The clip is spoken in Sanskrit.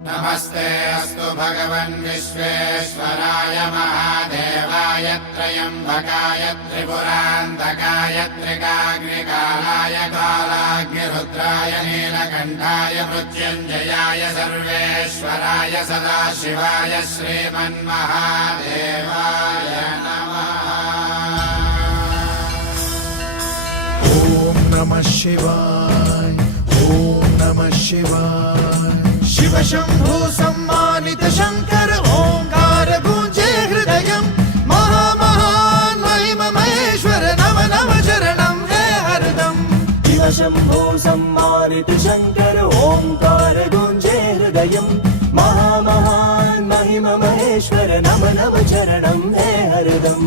नमस्ते अस्तु भगवन् विश्वेश्वराय महादेवाय त्र्यम्बकाय त्रिपुरान्तकाय त्रिकाग्निकालाय कालाग्निरुद्राय नीलकण्ठाय मृत्युञ्जयाय सर्वेश्वराय सदाशिवाय श्रीमन्महादेवाय नमः। ॐ नमः शिवाय ॐ नमः शिवाय। शिव शंभो सम्मानित शंकर ओंकार गूंजे हृदयं महामहान महिम महेश्वर नम नम चरणं हे हरदम। शिव शंभो सम्मानित शंकर ओंकार गूंजे हृदयं महामहान महिम महेश्वर नम नम चरणं हे हरदम।